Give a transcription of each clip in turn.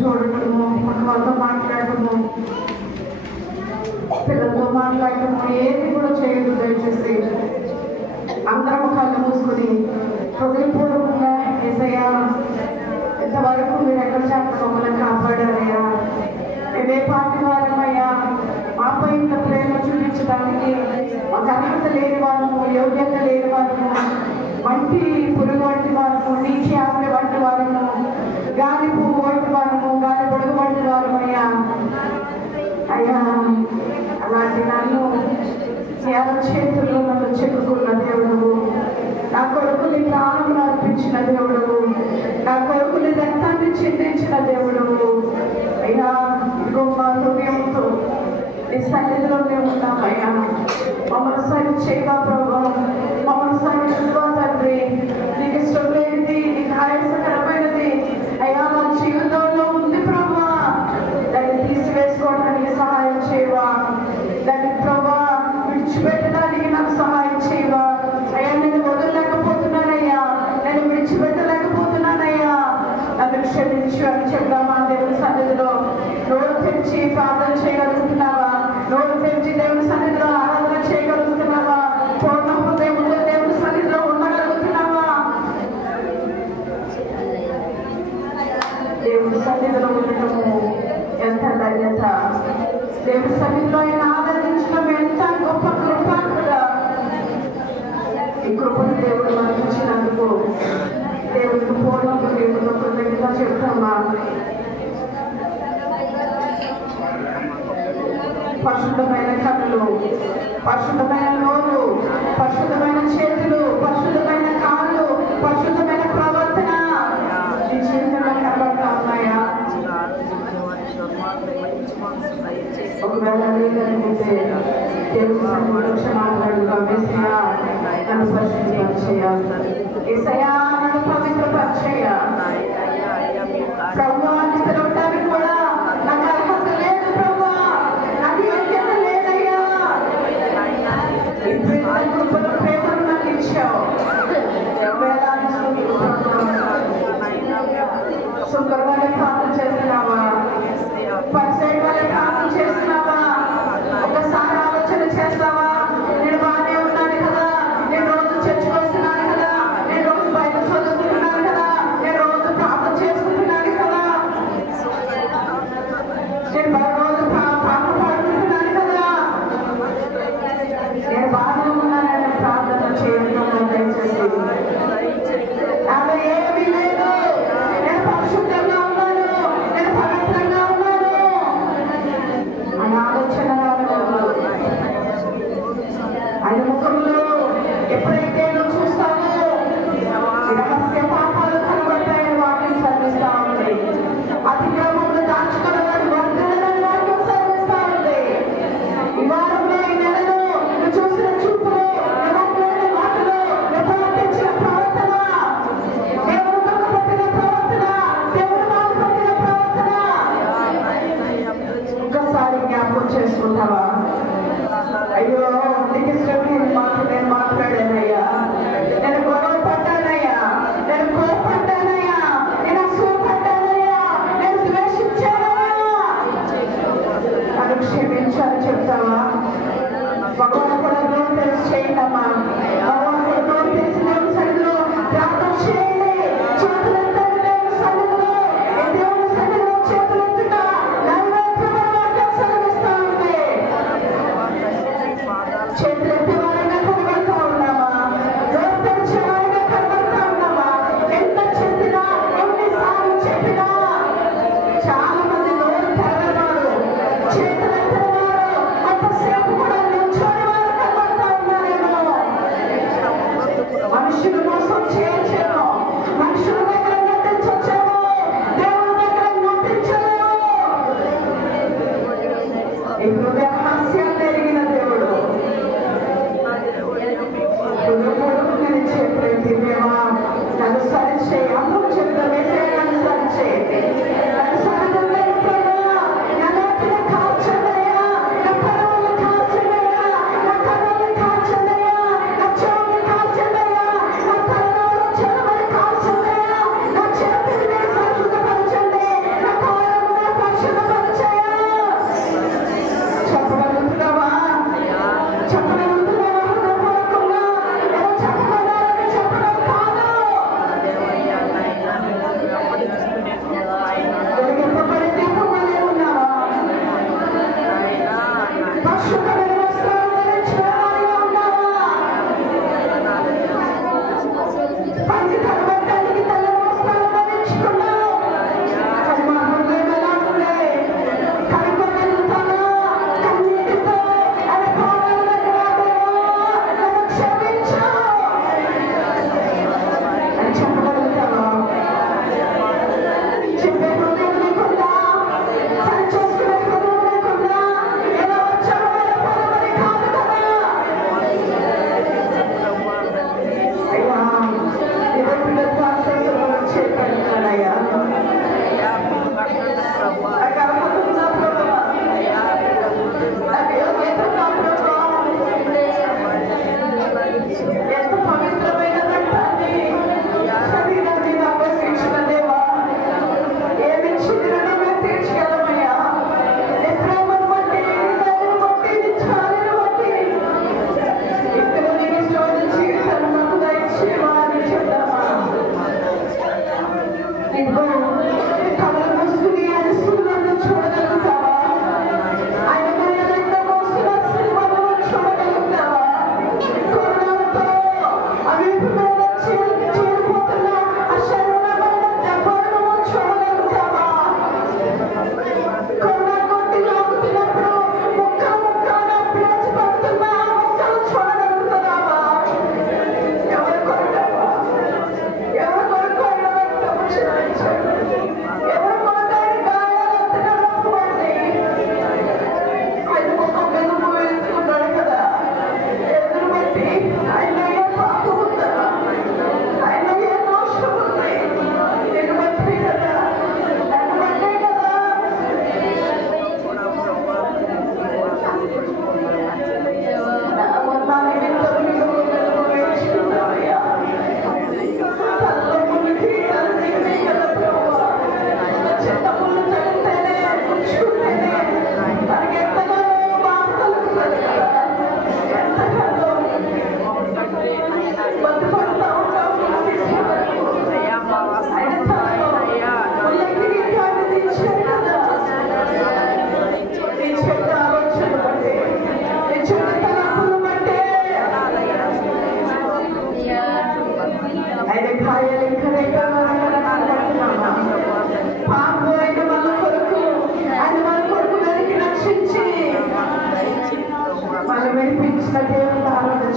చూడటము, వాళ్ళతో మాట్లాడటము, పిల్లలతో మాట్లాడటము ఏది కూడా చేయదు. దయచేసి అందరం కళ్ళు మూసుకొని హృదయపూర్వకంగా యేసయ్యా, ఇంతవరకు మీరు ఎక్కడ చేత మమ్మల్ని కాపాడారయ్యా, ఇదే పార్టీ వారమయ్యా, మాపై ఇంత ప్రేమ చూపించడానికి మాకు అర్హత లేని వారము, యోగ్యత లేని వారము, వంటి పురుగు వంటి వారము, నీటి ఆవిడ వంటి వారము, గాలి పువ్వు వంటి వారము, గాలి పొడుగు వంటి వారమయ్యా. అయ్యా, అలాంటి నన్ను ఎవరి చేతుల్లో నన్ను చెప్పుకున్న దేవుడు, నా కొడుకుని ప్రాణం అర్పించిన దేవుడు, నా కొడుకుని రక్తాన్ని చిందించిన దేవుడు. అయ్యా, గొప్ప హృదయంతో నీ సన్నిధిలోనే ఉన్నామయ్యా. మమ్మల్ని సరి చేయగా ప్రభు, మమ్మల్ని సరి చూడగా తండ్రి. నీకు ఇష్టం లేనిది, నీకు ఆయాసకరమైనది అయ్యా మా జీవితంలో ఉంది ప్రభు. దాన్ని తీసివేసుకోవడానికి సహాయం చేయవా, దాన్ని ప్రభా విడిచిపెట్టడానికి నాకు సహాయం చేయవా. అయ్యా, నేను వదలలేకపోతున్నానయ్యా, నేను విడిచిపెట్టలేకపోతున్నానయ్యా, నన్ను క్షమించు అని చెప్తామా దేవుని సన్నిధిలో. నోరు తెరిచి ప్రార్థన చేయగలుగుతున్నావా? నోరు తెరిచి దేవుని సన్నిధిలో ఆరాధన చేయగలుగుతున్నావా? పూర్ణ హృదయంతో దేవుని సన్నిధిలో ఉండగలుగుతున్నావా? దేవుని సన్నిధిలో ఉండటము ఎంత ధన్యత, దేవుని సన్నిధిలో ఆయన ఆరాధించడం ఎంత గొప్ప కృప. ఈ కృపను దేవుడు మనకి ఇచ్చినందుకు దేవుడికి పూర్ణ హృదయంతో కృతజ్ఞత చెప్తామా. పరిశుద్ధమైన కన్నులు, పరిశుద్ధమైన నోరు, పరిశుద్ధమైన చేతులు, పరిశుద్ధమైన కాళ్ళు, పరిశుద్ధమైన ప్రవర్తన నీ జీవితంలో కనబడతా ఉన్నాయా? ఒకవేళ లేదనుకుంటే దేవుని సన్నిధిలో క్షమాపణగా యేసయ్యా నన్ను పరిశుద్ధపరిచేయాలి, యేసయ్యా నన్ను పవిత్రపరిచేయాలి. ప్రభువా, నీ పిలవటానికి కూడా నాకు అర్హత లేదు ప్రభువా, నాకు యోగ్యత లేదయ్యా. ఇప్పుడు ప్రేమను నాకు ఇచ్చావు. శుభ్రమైన ప్రార్థన చేస్తున్నావా? పరిచయం వల్ల ప్రార్థన చేస్తున్నావా? ఒకసారి ఆలోచన చేస్తావా? నేను బాగానే ఉన్నాను కదా, నేను రోజు చర్చకు వస్తున్నాను కదా, నేను రోజు బయట చదువుకుంటున్నాను కదా, నేను రోజు ప్రార్థన చేసుకుంటున్నాను కదా, నేను రోజు పాట పాడుకుంటున్నాను కదా, నేను బాగానే ఉన్నానని ప్రార్థన చేయడం దయచేసి. నాలో ఏమీ లేదు, నేను పరిశుద్ధంగా ఉన్నాను, నేను పవిత్రంగా ఉన్నాను అని ఆలోచన ఆయన ముఖంలో ఎప్పుడైతే నువ్వు చూస్తావో రహస్య పాపాలు కనబడతాయని వాటిని సర్విస్తా ఉంది. అతిక్రమంలో దాచుకున్నవాడు వర్ధనని వాటిని సర్విస్తా ఉంది. ఈ వారంలో, ఈ నెలలో నువ్వు చూసిన చూపులో, నువ్వు మాటలో, నువ్వు ప్రవర్తించిన ప్రవర్తన, దేవుడు పక్కపట్టిన ప్రవర్తన, దేవుడు బాధపట్టిన ప్రవర్తన ఒక్కసారి జ్ఞాపకం చేసుకుంటావా? అయ్యో, నీకు ఇష్టం లేని మాట నేను మాట్లాడానయ్యా, నేను గొడవ పడ్డానయ్యా, నేను కోపడ్డానయ్యా, నేను అసూయపడ్డానయ్యా, నేను ద్వేషించానయ్యా, నన్ను క్షమించాలని చెప్తావా? భగవాన్ కూడా నోరు తెలిసి చేయండమ్మా. భగవాన్ కూడా నోరు తెలిసి దేవుని సన్నిధిలో ప్రార్థన చేయండి. చేతులెత్తండి దేవుని సన్నిధిలో. దేవుని సన్నిధిలో చేతులెత్తుట నైవేద్యం సెలవిస్తా ఉంది.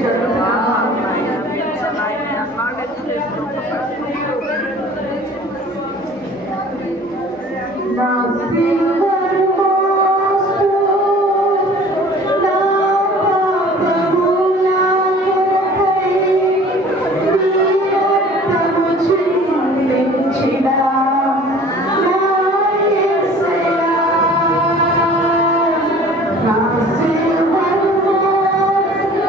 సమర్పించి అడుగుతున్నాను. నా సిల్వర్ మోస్తు నా పాపముల కొరకై నీ రక్తము చిందించిన నా యేసయ్యా. నా సిల్వర్ మోస్తు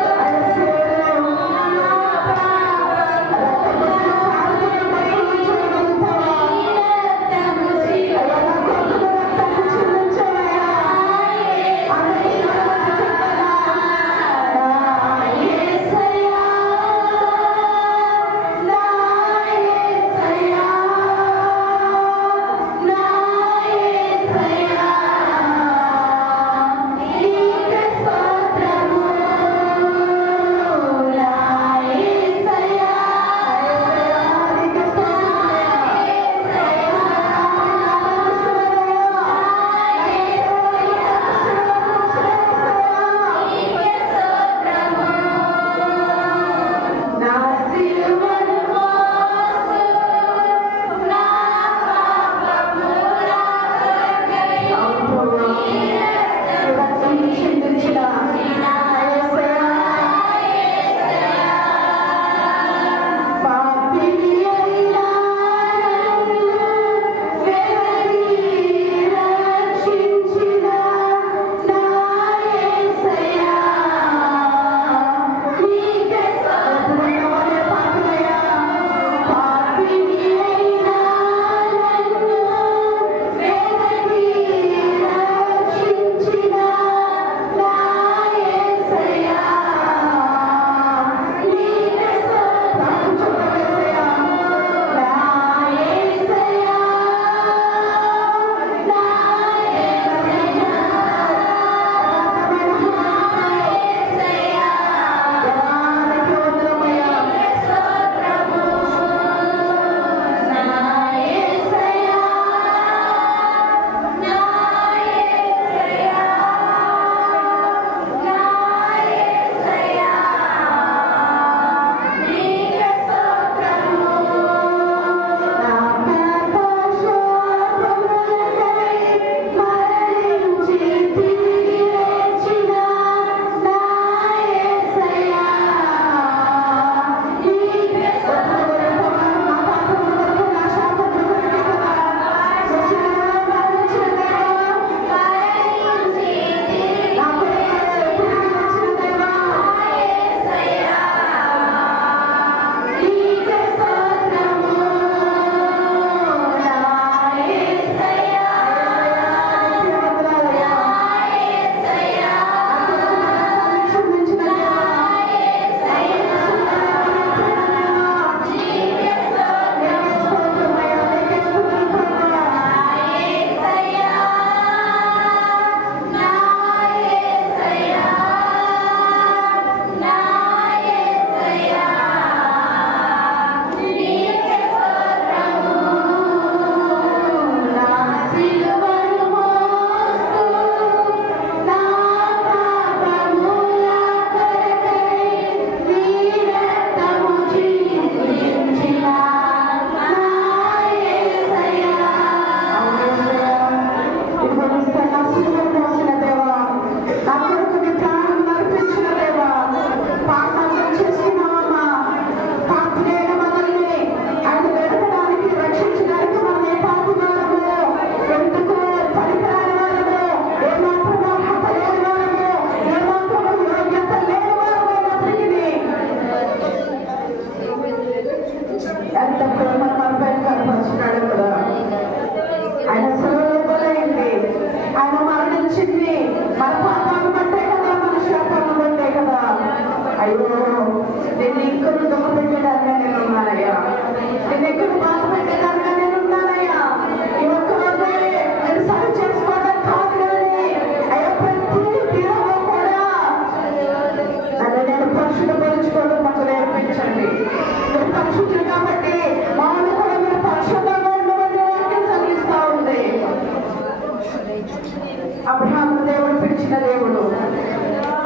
అబ్రహాము దేవుడు పిలిచిన దేవుడు.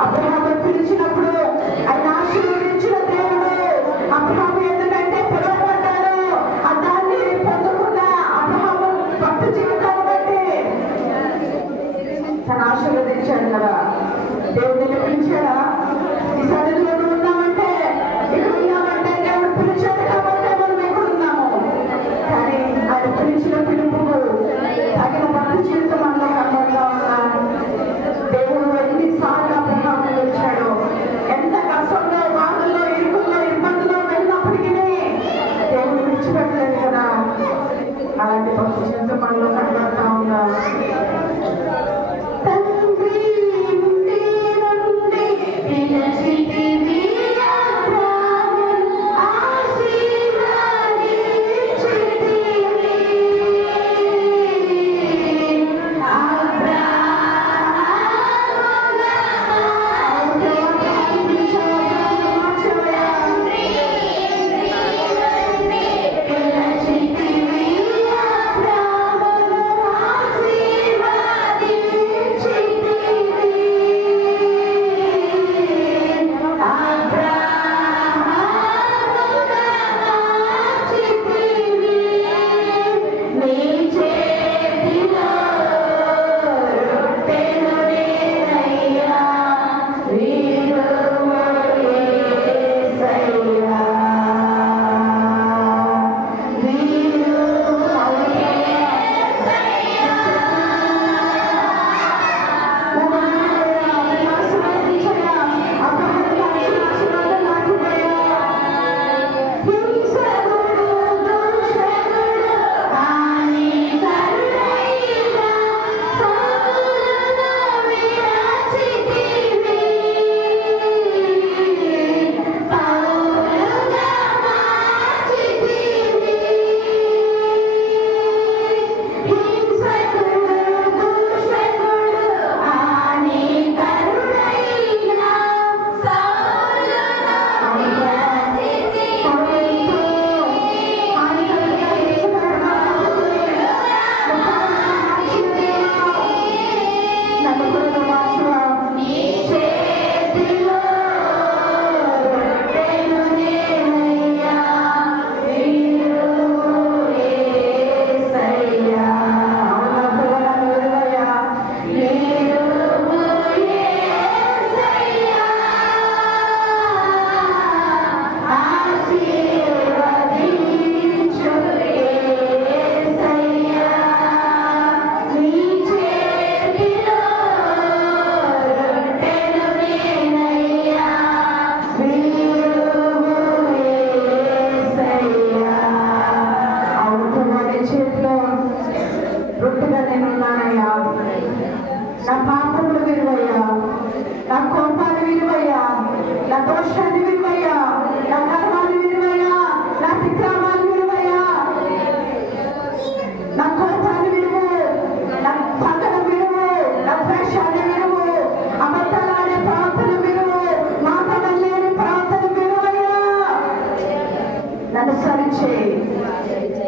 అబ్రహాము పిలిచినప్పుడు ఆయన ఆశీర్వాదం పిలిచాడు కదా. దేవుడు నిన్ను పిలిచాడా? ఈ సన్నిధిలో ఉన్నామంటే, ఇక్కడ ఉన్నామంటే దేవుడు పిలిచాడు కాబట్టి మనం ఇక్కడ ఉన్నాము. కానీ ఆయన పిలిచిన పిలుపు తగిన భక్తి జీవితం మనలో కనబడతా ఉన్నా. దేవుడు ఎన్నిసార్లు అబ్రహామును పిలిచాడు. ఎంత కష్టంలో, బాధల్లో, ఇరుకుల్లో, ఇబ్బందుల్లో వెళ్ళినప్పటికీ దేవుడు విడిచిపెట్టలేదు కదా. అలాంటి భక్తి జీవితం మనలో కనబడతా ఉన్నా.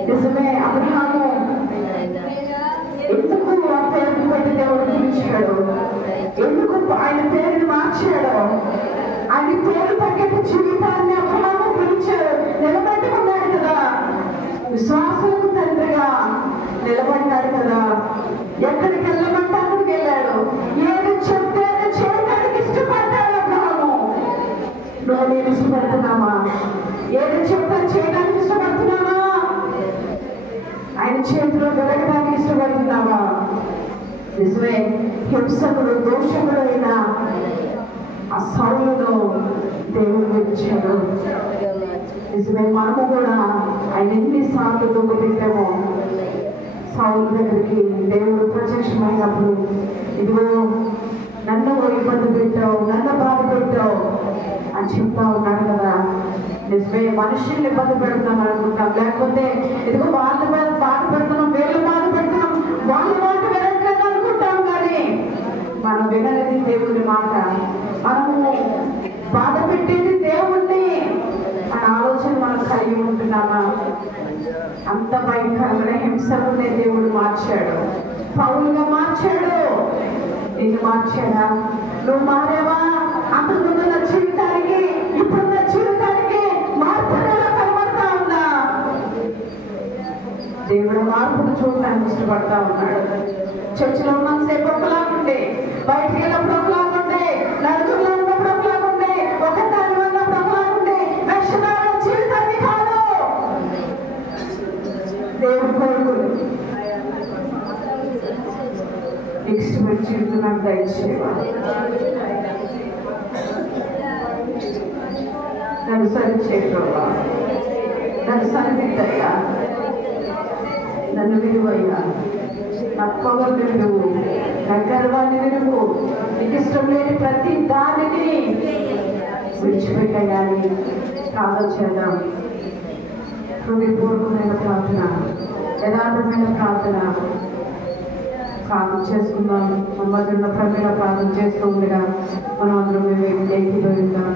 నిజమే, అబ్రహాము ఎందుకు ఆ పేరుని పెట్టి దేవుడు పిలిచాడు? ఎందుకు ఆయన పేరుని మార్చాడు? ఆయన పేరు తగ్గట్టు జీవితాన్ని అబ్రహాము పిలిచాడు, నిలబెట్టుకున్నాడు కదా. విశ్వాసాలకు తండ్రిగా నిలబడ్డాడు కదా. ఎక్కడికి వెళ్ళమంటే అక్కడికి వెళ్ళాడు. ఏది చెప్తే చేయడానికి ఇష్టపడ్డాడు అబ్రహాము. నువ్వు నేను ఇష్టపడుతున్నామా? ఏది చెప్తే చేయడానికి ఇష్టపడుతున్నావా? ఆయన చేతిలో దొరకడానికి ఇష్టపడుతున్నావా? నిజమే, హింసకుడు దోషకుడు అయిన ఆ సౌలును దేవుడు పిలిచాడు. నిజమే, మనము కూడా ఆయన ఎన్నిసార్లు దుఃఖ పెట్టామో సౌలు దగ్గరికి దేవుడు ప్రత్యక్షమైనప్పుడు, ఇదిగో నన్ను ఇబ్బంది పెట్టావు, నన్ను బాధ పెట్టావు అని చెప్తా ఉన్నాడు కదా. నిజమే, మనుషుల్ని ఇబ్బంది పెడుతున్నాం అనుకుంటాం, లేకపోతే ఇదిగో వాళ్ళ బాధ పెడుతున్నాం, వీళ్ళు బాధ పెడుతున్నాం, వాళ్ళ మాట వినట్లేదు అనుకుంటాం. కానీ మనం వినలేదు దేవుని మాట, మనము బాధ పెట్టేది దేవుణ్ణి మన ఆలోచన మనం కలిగి ఉంటున్నామా? అంత భయంకరమైన హింసకునే దేవుడు మార్చాడు, పౌలుగా మార్చాడు. నిన్ను మార్చాడా? నువ్వు మారావా? అంతకుముందున్న జీవితానికి ఇప్పుడున్న జీవితానికి మార్పు కనబడతా ఉందా? దేవుడు మార్పును చూడటానికి ఇష్టపడతా ఉన్నాడు. చర్చిలో ఉన్నంతసేపు ఒకలా ఉంది, బయటికి వెళ్ళినప్పుడు ఒకలాగా ఉంది, నలుగురిలో ఉన్నప్పుడు ఒకలాగా ఉంది, ఒక దాని ఉన్నప్పుడు ఒకలాగా ఉంది. వేషధారణ జీవితాన్ని కాదు, దేవుడు కోరుకుని ఇష్టమైన జీవితం నాకు దయచేయాలి. నన్ను సరిచేయా, నన్ను సరిదిద్దయ్యా, నన్ను విలువయ్యా, నా పొగర్ని విలువు, నా గర్వాన్ని విలువు, నీకు ఇష్టం లేని ప్రతి దానిని విడిచిపెట్టేయాలి. ప్రార్థన చేద్దాం. హృదయపూర్వకమైన ప్రార్థన, యథార్థమైన ప్రార్థన చేసుకుందాం. మమ్మల్ని ప్రజల ప్రార్థన చేస్తూ ఉండగా మనం అందరం మేము ఏకీభవిద్దాం.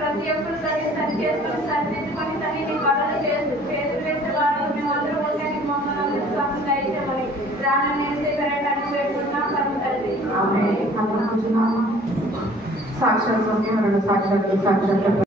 ప్రతి ఒక్కరు సరి చేసుకుని సరిదిద్దుకొని తల్లి నీ బలను చేసి వేసే వాళ్ళు మేమందరూ ఉంటే మమ్మల్ని దయచేయమని ప్రాణాన్ని పెరగడానికి వేడుకుంటున్నాం తల్లి. సాక్షాత్ సాక్షాత్